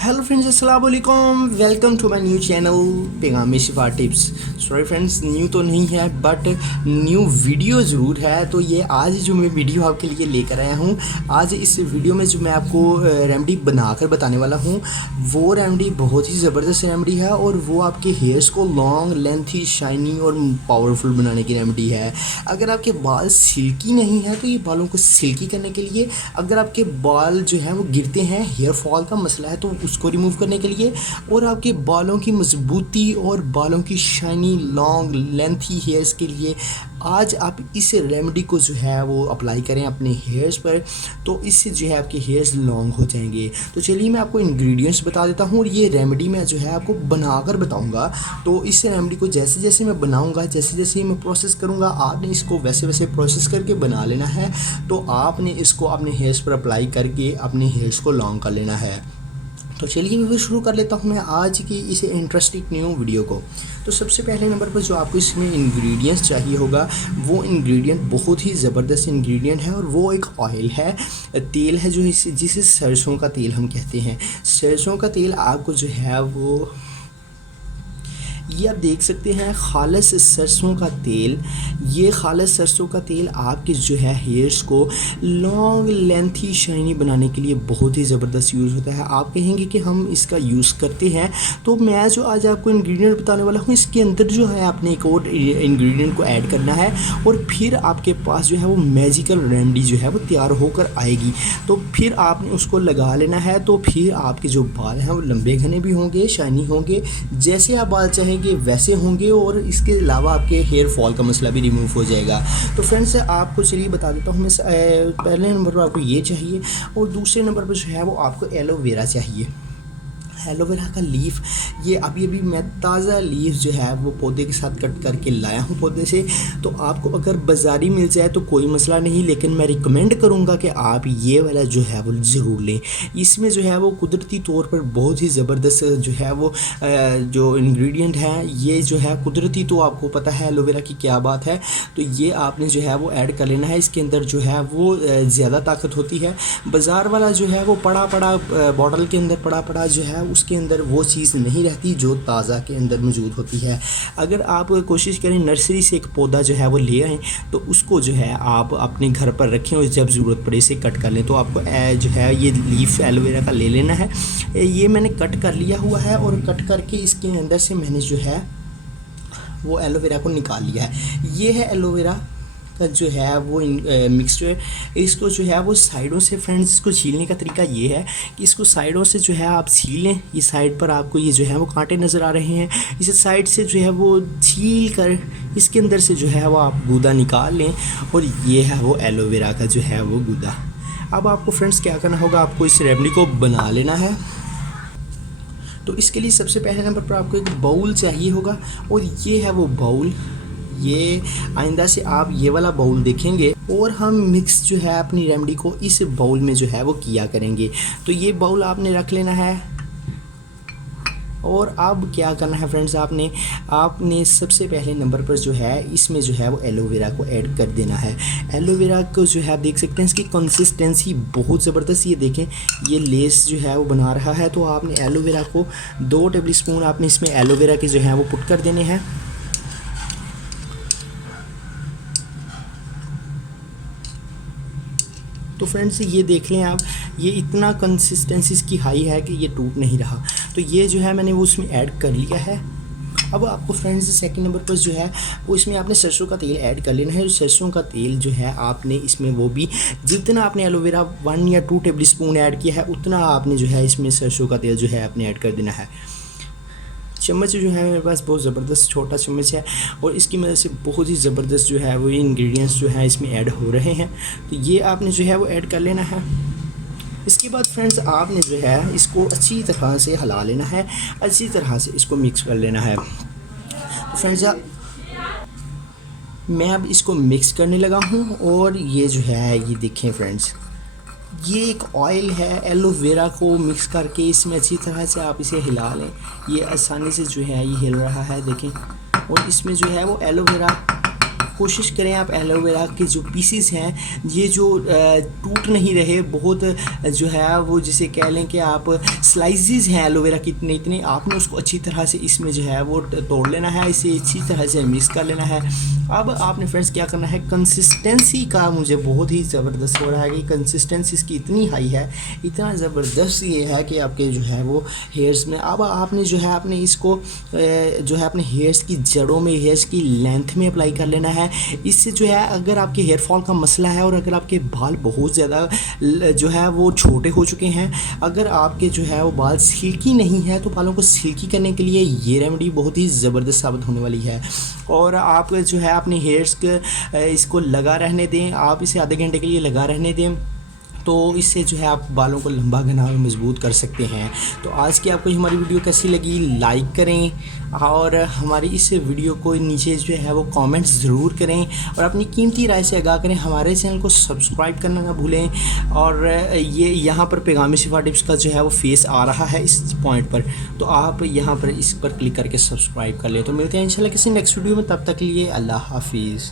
Hello friends, अस्सलाम वालेकुम। Welcome to my new channel Paigam Shifa tips. Sorry friends, new तो नहीं है बट न्यू वीडियो ज़रूर है। तो ये आज जो मैं वीडियो आपके लिए लेकर आया हूँ, आज इस वीडियो में जो मैं आपको रेमेडी बनाकर बताने वाला हूँ, वो रेमेडी बहुत ही ज़बरदस्त रेमेडी है और वो आपके हेयर्स को लॉन्ग, लेंथी, शाइनी और पावरफुल बनाने की रेमेडी है। अगर आपके बाल सिल्की नहीं है तो ये बालों को सिल्की करने के लिए, अगर आपके बाल जो है वो गिरते हैं, हेयर फॉल का मसला है तो उसको रिमूव करने के लिए, और आपके बालों की मजबूती और बालों की शाइनी, लॉन्ग, लेंथी हेयर्स के लिए आज आप इस रेमेडी को जो है वो अप्लाई करें अपने हेयर्स पर, तो इससे जो है आपके हेयर्स लॉन्ग हो जाएंगे। तो चलिए मैं आपको इंग्रेडिएंट्स बता देता हूँ और ये रेमेडी मैं जो है आपको बनाकर बताऊँगा। तो इस रेमेडी को जैसे जैसे मैं बनाऊँगा, जैसे जैसे मैं प्रोसेस करूँगा, आपने इसको वैसे वैसे प्रोसेस करके बना लेना है। तो आपने इसको अपने हेयर्स पर अप्लाई करके अपने हेयर्स को लॉन्ग कर लेना है। तो चलिए मैं फिर शुरू कर लेता हूँ मैं आज की इस इंटरेस्टिंग न्यू वीडियो को। तो सबसे पहले नंबर पर जो आपको इसमें इंग्रेडिएंट्स चाहिए होगा, वो इंग्रेडिएंट बहुत ही ज़बरदस्त इंग्रेडिएंट है और वो एक ऑयल है, तेल है, जो जिसे सरसों का तेल हम कहते हैं। सरसों का तेल आपको जो है वो, ये आप देख सकते हैं, खालिस सरसों का तेल। ये खालिस सरसों का तेल आपके जो है हेयर्स को लॉन्ग, लेंथी, शाइनी बनाने के लिए बहुत ही ज़बरदस्त यूज़ होता है। आप कहेंगे कि हम इसका यूज़ करते हैं, तो मैं जो आज आपको इंग्रेडिएंट बताने वाला हूँ, इसके अंदर जो है आपने एक और इंग्रेडिएंट को ऐड करना है और फिर आपके पास जो है वो मैजिकल रेमेडी जो है वो तैयार होकर आएगी। तो फिर आपने उसको लगा लेना है, तो फिर आपके जो बाल हैं वो लंबे घने भी होंगे, शाइनी होंगे, जैसे आप बाल चाहेंगे वैसे होंगे, और इसके अलावा आपके हेयर फॉल का मसला भी रिमूव हो जाएगा। तो फ्रेंड्स, आपको चलिए बता देता हूँ मैं, पहले नंबर पर आपको ये चाहिए और दूसरे नंबर पर जो है वो आपको एलोवेरा चाहिए। एलोवेरा का लीफ, ये अभी अभी मैं ताज़ा लीफ जो है वो पौधे के साथ कट करके लाया हूँ पौधे से। तो आपको अगर बाज़ारी मिल जाए तो कोई मसला नहीं, लेकिन मैं रिकमेंड करूँगा कि आप ये वाला जो है वो ज़रूर लें। इसमें जो है वो कुदरती तौर पर बहुत ही ज़बरदस्त जो है वो जो इंग्रेडिएंट है, ये जो है कुदरती, तो आपको पता है एलोवेरा की क्या बात है। तो ये आपने जो है वो ऐड कर लेना है। इसके अंदर जो है वो ज़्यादा ताकत होती है। बाज़ार वाला जो है वो पड़ा पड़ा बॉटल के अंदर पड़ा पड़ा जो है उसके अंदर वो चीज़ नहीं रहती जो ताज़ा के अंदर मौजूद होती है। अगर आप कोशिश करें नर्सरी से एक पौधा जो है वो ले आएँ, तो उसको जो है आप अपने घर पर रखें और जब ज़रूरत पड़े इसे कट कर लें। तो आपको जो है ये लीफ एलोवेरा का ले लेना है। ये मैंने कट कर लिया हुआ है और कट करके इसके अंदर से मैंने जो है वो एलोवेरा को निकाल लिया है। ये है एलोवेरा का जो है वो मिक्सचर। इसको जो है वो साइडों से, फ्रेंड्स, इसको छीलने का तरीका ये है कि इसको साइडों से जो है आप छीलें। ये साइड पर आपको ये जो है वो कांटे नज़र आ रहे हैं, इसे साइड से जो है वो छील कर इसके अंदर से जो है वो आप गूदा निकाल लें, और ये है वो एलोवेरा का जो है वो गूदा। अब आपको फ्रेंड्स क्या करना होगा, आपको इस रेमेडी को बना लेना है। तो इसके लिए सबसे पहले नंबर पर आपको एक बाउल चाहिए होगा, और ये है वो बाउल। ये आइंदा से आप ये वाला बाउल देखेंगे और हम मिक्स जो है अपनी रेमेडी को इस बाउल में जो है वो किया करेंगे। तो ये बाउल आपने रख लेना है। और अब क्या करना है फ्रेंड्स, आपने सबसे पहले नंबर पर जो है इसमें जो है वो एलोवेरा को ऐड कर देना है। एलोवेरा को जो है आप देख सकते हैं, इसकी कंसिस्टेंसी बहुत ज़बरदस्त, ये देखें, ये लेस जो है वो बना रहा है। तो आपने एलोवेरा को 2 टेबल स्पून आपने इसमें एलोवेरा के जो है वो पुट कर देने हैं। तो फ्रेंड्स ये देख लें आप, ये इतना कंसिस्टेंसी इसकी हाई है कि ये टूट नहीं रहा। तो ये जो है मैंने वो उसमें ऐड कर लिया है। अब आपको फ्रेंड्स सेकंड नंबर पर जो है वो इसमें आपने सरसों का तेल ऐड कर लेना है। सरसों का तेल जो है आपने इसमें वो भी, जितना आपने एलोवेरा 1 या 2 टेबल स्पून ऐड किया है, उतना आपने जो है इसमें सरसों का तेल जो है आपने ऐड कर देना है। चम्मच जो है मेरे पास बहुत ज़बरदस्त छोटा चम्मच है, और इसकी मदद से बहुत ही ज़बरदस्त जो है वो इंग्रेडिएंट्स जो है इसमें ऐड हो रहे हैं। तो ये आपने जो है वो ऐड कर लेना है। इसके बाद फ्रेंड्स आपने जो है इसको अच्छी तरह से हिला लेना है, अच्छी तरह से इसको मिक्स कर लेना है। तो फ्रेंड्स मैं अब इसको मिक्स करने लगा हूँ, और ये जो है ये देखें फ्रेंड्स, ये एक ऑयल है। एलोवेरा को मिक्स करके इसमें अच्छी तरह से आप इसे हिला लें। ये आसानी से जो है ये हिल रहा है, देखें। और इसमें जो है वो एलोवेरा कोशिश करें आप एलोवेरा के जो पीसीस हैं ये जो टूट नहीं रहे, बहुत जो है वो जिसे कह लें कि आप स्लाइसेस हैं एलोवेरा की इतने इतने, आपने उसको अच्छी तरह से इसमें जो है वो तोड़ लेना है, इसे अच्छी तरह से मिक्स कर लेना है। अब आपने फ्रेंड्स क्या करना है, कंसिस्टेंसी का मुझे बहुत ही ज़बरदस्त हो रहा है कि कंसिस्टेंसी इसकी इतनी हाई है, इतना ज़बरदस्त ये है कि आपके जो है वो हेयर्स में, अब आपने जो है आपने इसको जो है अपने हेयर्स की जड़ों में, हेयर्स की लेंथ में अप्लाई कर लेना है। इससे जो है अगर आपके हेयर फॉल का मसला है और अगर आपके बाल बहुत ज़्यादा जो है वो छोटे हो चुके हैं, अगर आपके जो है वो बाल सिल्की नहीं है, तो बालों को सिल्की करने के लिए ये रेमेडी बहुत ही ज़बरदस्त साबित होने वाली है। और आप जो है अपने हेयर्स के इसको लगा रहने दें, आप इसे आधे घंटे के लिए लगा रहने दें, तो इससे जो है आप बालों को लंबा घना और मजबूत कर सकते हैं। तो आज की आपको हमारी वीडियो कैसी लगी, लाइक करें और हमारी इस वीडियो को नीचे जो है वो कमेंट्स ज़रूर करें और अपनी कीमती राय से आगाह करें। हमारे चैनल को सब्सक्राइब करना ना भूलें। और ये यहाँ पर पैगाम शिफा टिप्स का जो है वो फेस आ रहा है इस पॉइंट पर, तो आप यहाँ पर इस पर क्लिक करके सब्सक्राइब कर लें। तो मिलते हैं इंशाल्लाह किसी नेक्स्ट वीडियो में, तब तक के लिए अल्लाह हाफिज़।